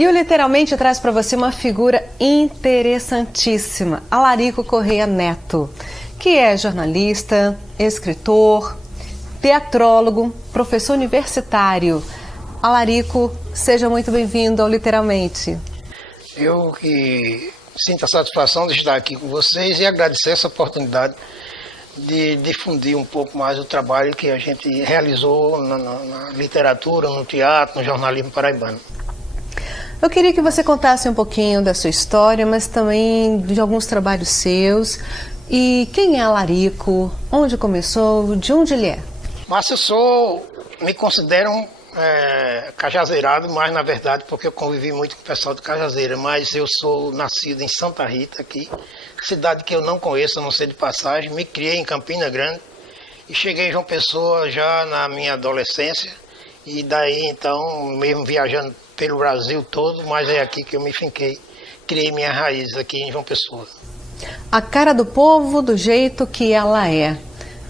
E o Literalmente traz para você uma figura interessantíssima, Alarico Correia Neto, que é jornalista, escritor, teatrólogo, professor universitário. Alarico, seja muito bem-vindo ao Literalmente. Eu que sinto a satisfação de estar aqui com vocês e agradecer essa oportunidade de difundir um pouco mais o trabalho que a gente realizou na literatura, no teatro, no jornalismo paraibano. Eu queria que você contasse um pouquinho da sua história, mas também de alguns trabalhos seus. E quem é Alarico? Onde começou? De onde ele é? Mas me considero cajazeirado, mas na verdade porque eu convivi muito com o pessoal de Cajazeira, mas eu sou nascido em Santa Rita aqui, cidade que eu não conheço, a não ser de passagem. Me criei em Campina Grande e cheguei em João Pessoa já na minha adolescência e daí então, mesmo viajando pelo Brasil todo, mas é aqui que eu me finquei, criei minhas raízes aqui em João Pessoa. A Cara do Povo do Jeito que Ela É.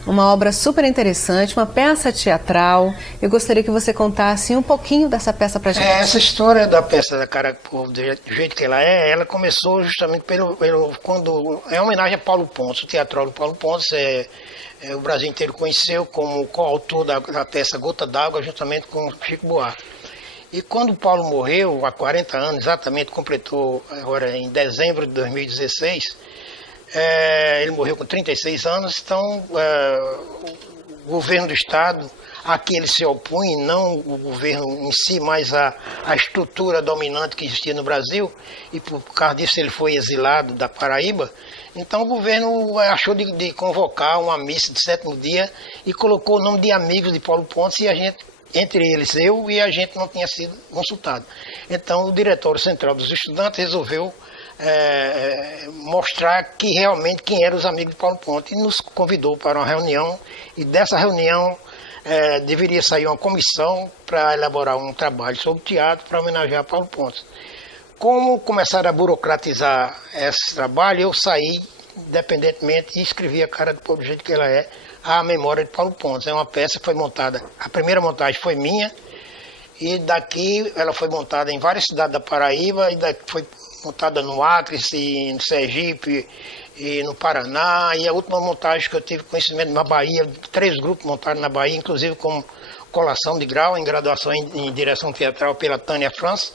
Uma obra super interessante, uma peça teatral. Eu gostaria que você contasse um pouquinho dessa peça pra gente. Essa história da peça da Cara do Povo do Jeito que Ela É, ela começou justamente quando é homenagem a Paulo Pontes, o teatrólogo Paulo Pontes. O Brasil inteiro conheceu como coautor da peça Gota d'Água, juntamente com Chico Buarque. E quando o Paulo morreu, há 40 anos, exatamente, completou agora em dezembro de 2016, ele morreu com 36 anos, então o governo do Estado, a que ele se opunha, não o governo em si, mas a estrutura dominante que existia no Brasil, e por causa disso ele foi exilado da Paraíba. Então o governo achou de convocar uma missa de 7º dia e colocou o nome de amigos de Paulo Pontes, e a gente, entre eles eu, e a gente não tinha sido consultado. Então o Diretório Central dos Estudantes resolveu mostrar que realmente quem eram os amigos de Paulo Pontes, e nos convidou para uma reunião, e dessa reunião deveria sair uma comissão para elaborar um trabalho sobre teatro para homenagear Paulo Pontes. Como começaram a burocratizar esse trabalho, eu saí independentemente e escrevi A Cara do Povo do Jeito que Ela É, a memória de Paulo Pontes. É uma peça que foi montada, a primeira montagem foi minha, e daqui ela foi montada em várias cidades da Paraíba, e daqui foi montada no Acre, no Sergipe e no Paraná, e a última montagem que eu tive conhecimento na Bahia, 3 grupos montados na Bahia, inclusive com colação de grau em graduação em direção teatral pela Tânia França,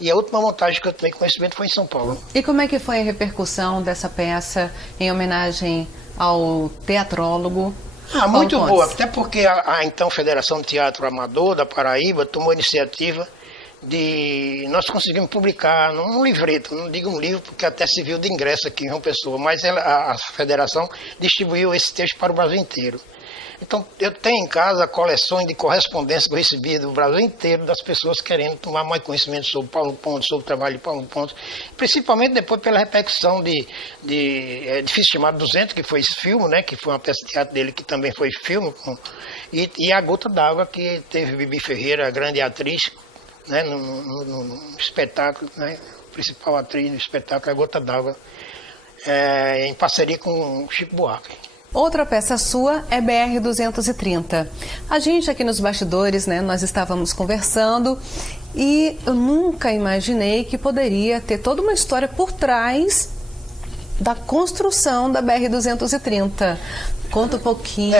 e a última montagem que eu tomei conhecimento foi em São Paulo. E como é que foi a repercussão dessa peça em homenagem ao teatrólogo? Muito boa, até porque a então Federação de Teatro Amador da Paraíba tomou a iniciativa nós conseguimos publicar num livreto, não digo um livro, porque até se viu de ingresso aqui em João Pessoa, mas a federação distribuiu esse texto para o Brasil inteiro. Então eu tenho em casa coleções de correspondência que eu recebi do Brasil inteiro, das pessoas querendo tomar mais conhecimento sobre Paulo Pontes, sobre o trabalho de Paulo Pontes, principalmente depois pela repercussão de Difícil Chamado 200, que foi esse filme, né, que foi uma peça de teatro dele que também foi filme, e A Gota d'Água, que teve Bibi Ferreira, a grande atriz, né, no espetáculo, né, principal atriz do espetáculo A Gota d'Água, em parceria com Chico Buarque. Outra peça sua é BR-230. A gente aqui nos bastidores, né, nós estávamos conversando e eu nunca imaginei que poderia ter toda uma história por trás da construção da BR-230. Conta um pouquinho.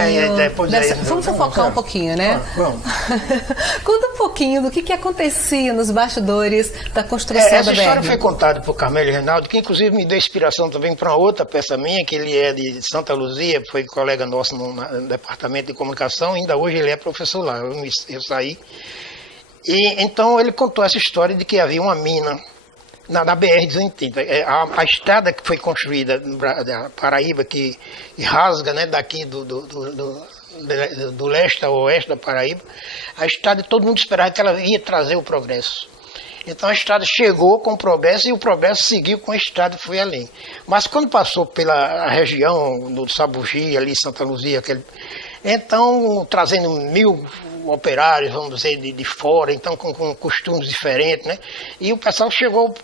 Vamos fofocar um pouquinho, né? Vamos. Conta um pouquinho do que acontecia nos bastidores da construção da BR. Essa história foi contada por Carmelo Reinaldo, que inclusive me deu inspiração também para uma outra peça minha, que ele é de Santa Luzia, foi colega nosso no departamento de comunicação, ainda hoje ele é professor lá. Eu saí. E então ele contou essa história de que havia uma mina na BR-230, a estrada que foi construída na Paraíba, que rasga, né, daqui do leste ao oeste da Paraíba, a estrada, todo mundo esperava que ela ia trazer o progresso. Então a estrada chegou com o progresso e o progresso seguiu com a estrada e foi além. Mas quando passou pela região do Sabugi, ali Santa Luzia, então trazendo 1000 operários, vamos dizer, de fora, então com costumes diferentes, né? E o pessoal chegou,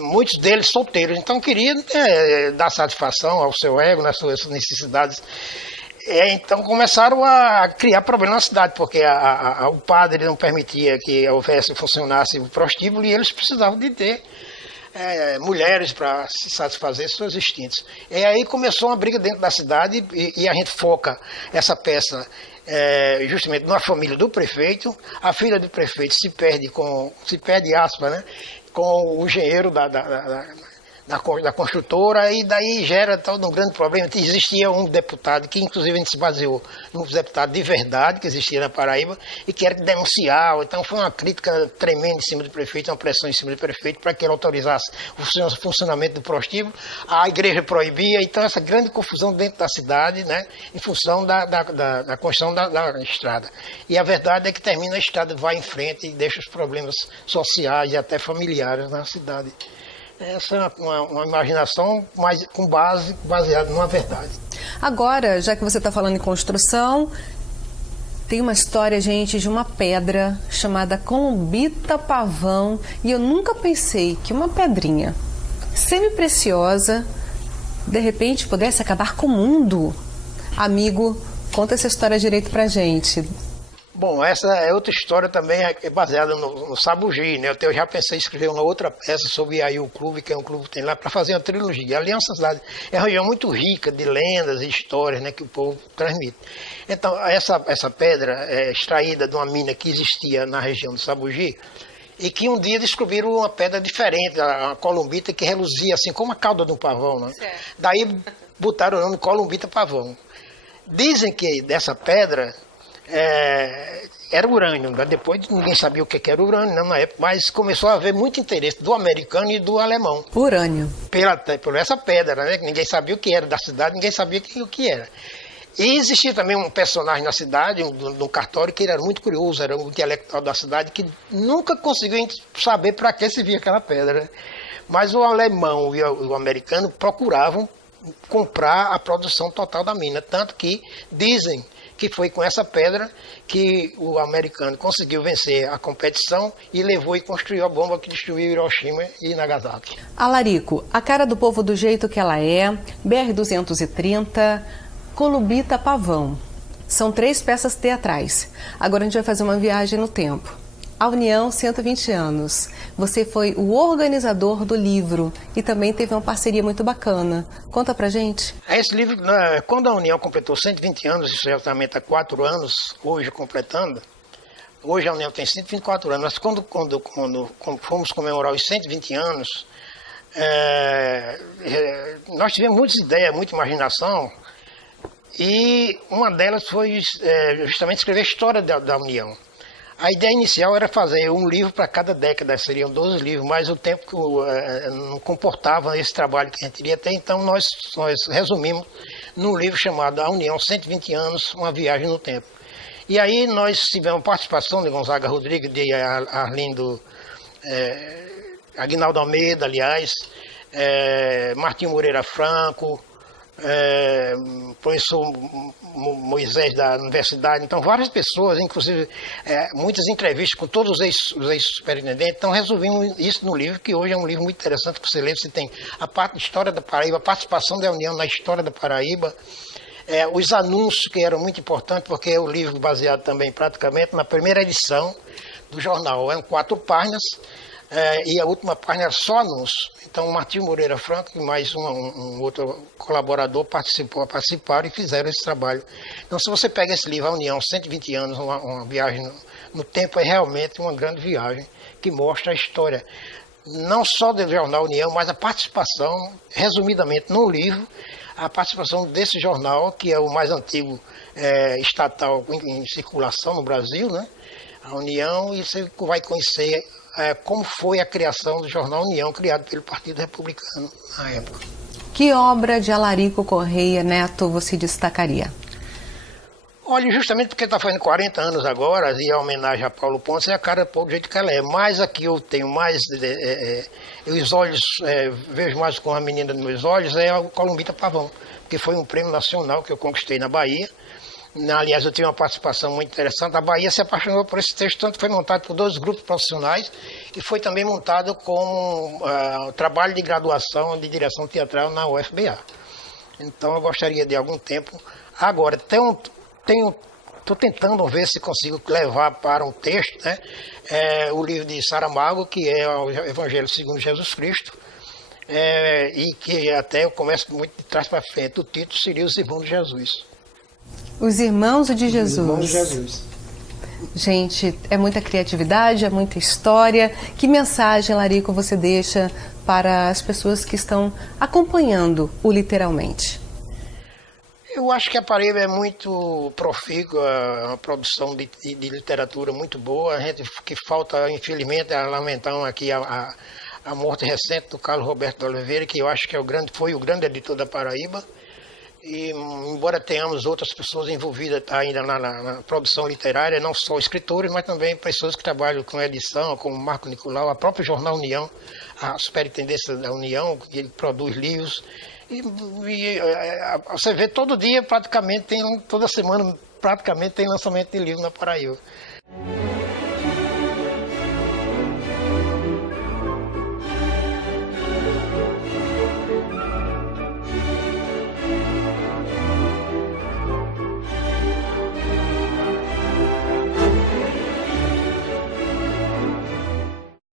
muitos deles solteiros, então queria dar satisfação ao seu ego, nas suas necessidades Então começaram a criar problemas na cidade, porque o padre não permitia que funcionasse o prostíbulo e eles precisavam de ter mulheres para se satisfazer seus instintos. E aí começou uma briga dentro da cidade e a gente foca essa peça justamente na família do prefeito. A filha do prefeito se perde aspas, né, com o engenheiro da construtora, e daí gera todo um grande problema. Existia um deputado que inclusive a gente se baseou num deputado de verdade que existia na Paraíba e que era denunciar. Então foi uma crítica tremenda em cima do prefeito, uma pressão em cima do prefeito para que ele autorizasse o funcionamento do prostíbulo. A igreja proibia, então essa grande confusão dentro da cidade, né, em função da construção da estrada. E a verdade é que termina a estrada, vai em frente e deixa os problemas sociais e até familiares na cidade. Essa é uma imaginação, mas baseada numa verdade. Agora, já que você está falando em construção, tem uma história, gente, de uma pedra chamada Columbita Pavão, e eu nunca pensei que uma pedrinha semi-preciosa, de repente, pudesse acabar com o mundo. Amigo, conta essa história direito pra gente. Bom, essa é outra história também, baseada no Sabugi, né? Eu já pensei em escrever uma outra peça sobre aí o clube, que é um clube que tem lá, para fazer uma trilogia. A Aliança Cidade é uma região muito rica de lendas e histórias, né, que o povo transmite. Então, essa pedra é extraída de uma mina que existia na região do Sabugi, e que um dia descobriram uma pedra diferente, uma columbita que reluzia assim como a cauda de um pavão, né? Daí botaram o nome Columbita Pavão. Dizem que dessa pedra era urânio, né? Depois ninguém sabia o que era urânio, não, na época, mas começou a haver muito interesse do americano e do alemão. Urânio. Por essa pedra, né? Ninguém sabia o que era da cidade, ninguém sabia o que era. E existia também um personagem na cidade, no cartório, que ele era muito curioso, era um intelectual da cidade, que nunca conseguiu saber para que se via aquela pedra, né? Mas o alemão e o americano procuravam comprar a produção total da mina, tanto que dizem que foi com essa pedra que o americano conseguiu vencer a competição e levou e construiu a bomba que destruiu Hiroshima e Nagasaki. Alarico, a cara do povo do jeito que ela é, BR-230, Columbita Pavão. São 3 peças teatrais. Agora a gente vai fazer uma viagem no tempo. A União, 120 anos. Você foi o organizador do livro e também teve uma parceria muito bacana. Conta pra gente. Esse livro, quando a União completou 120 anos, isso exatamente há 4 anos, hoje completando, hoje a União tem 124 anos, mas quando fomos comemorar os 120 anos, nós tivemos muitas ideias, muita imaginação, e uma delas foi justamente escrever a história da União. A ideia inicial era fazer um livro para cada década, seriam 12 livros, mas o tempo não comportava esse trabalho que a gente iria ter, então nós resumimos num livro chamado A União, 120 anos, uma viagem no tempo. E aí nós tivemos participação de Gonzaga Rodrigues, de Arlindo, Aguinaldo Almeida, aliás, Martinho Moreira Franco, professor Moisés da universidade, então várias pessoas, inclusive muitas entrevistas com todos os ex-superintendentes, então resolvimos isso no livro, que hoje é um livro muito interessante para você ler. Você tem a parte da história da Paraíba, a participação da União na história da Paraíba, os anúncios, que eram muito importantes, porque é o livro baseado também praticamente na primeira edição do jornal, eram 4 páginas, e a última página era só anúncio. Então, o Martinho Moreira Franco e mais um outro colaborador participaram e fizeram esse trabalho. Então, se você pega esse livro, A União, 120 anos, uma viagem no tempo, é realmente uma grande viagem que mostra a história, não só do jornal União, mas a participação, resumidamente, no livro, a participação desse jornal, que é o mais antigo estatal em circulação no Brasil, né? A União, e você vai conhecer como foi a criação do jornal União, criado pelo Partido Republicano na época. Que obra de Alarico Correia Neto você destacaria? Olha, justamente porque está fazendo 40 anos agora, e a homenagem a Paulo Pontes, é a cara do povo do jeito que ela é. Mas aqui eu tenho mais, os olhos, vejo mais com a menina nos meus olhos, é o Columbita Pavão, que foi um prêmio nacional que eu conquistei na Bahia. Aliás, eu tive uma participação muito interessante. A Bahia se apaixonou por esse texto, tanto que foi montado por 2 grupos profissionais e foi também montado como trabalho de graduação de direção teatral na UFBA. Então, eu gostaria de algum tempo Agora, estou tentando ver se consigo levar para um texto, né, o livro de Saramago, que é o Evangelho segundo Jesus Cristo, e que até eu começo muito de trás para frente. O título seria Os Irmãos de Jesus. Os Irmãos de Jesus. Os Irmãos de Jesus. Gente, é muita criatividade, é muita história. Que mensagem, Larico, você deixa para as pessoas que estão acompanhando o Literalmente? Eu acho que a Paraíba é muito profícua, uma produção de literatura muito boa. A gente que falta, infelizmente, lamentar aqui a morte recente do Carlos Roberto de Oliveira, que eu acho que foi o grande editor da Paraíba. E embora tenhamos outras pessoas envolvidas ainda na produção literária, não só escritores, mas também pessoas que trabalham com edição, como Marco Nicolau, a própria Jornal União, a superintendência da União, que ele produz livros. E você vê todo dia, praticamente, toda semana, praticamente tem lançamento de livro na Paraíba.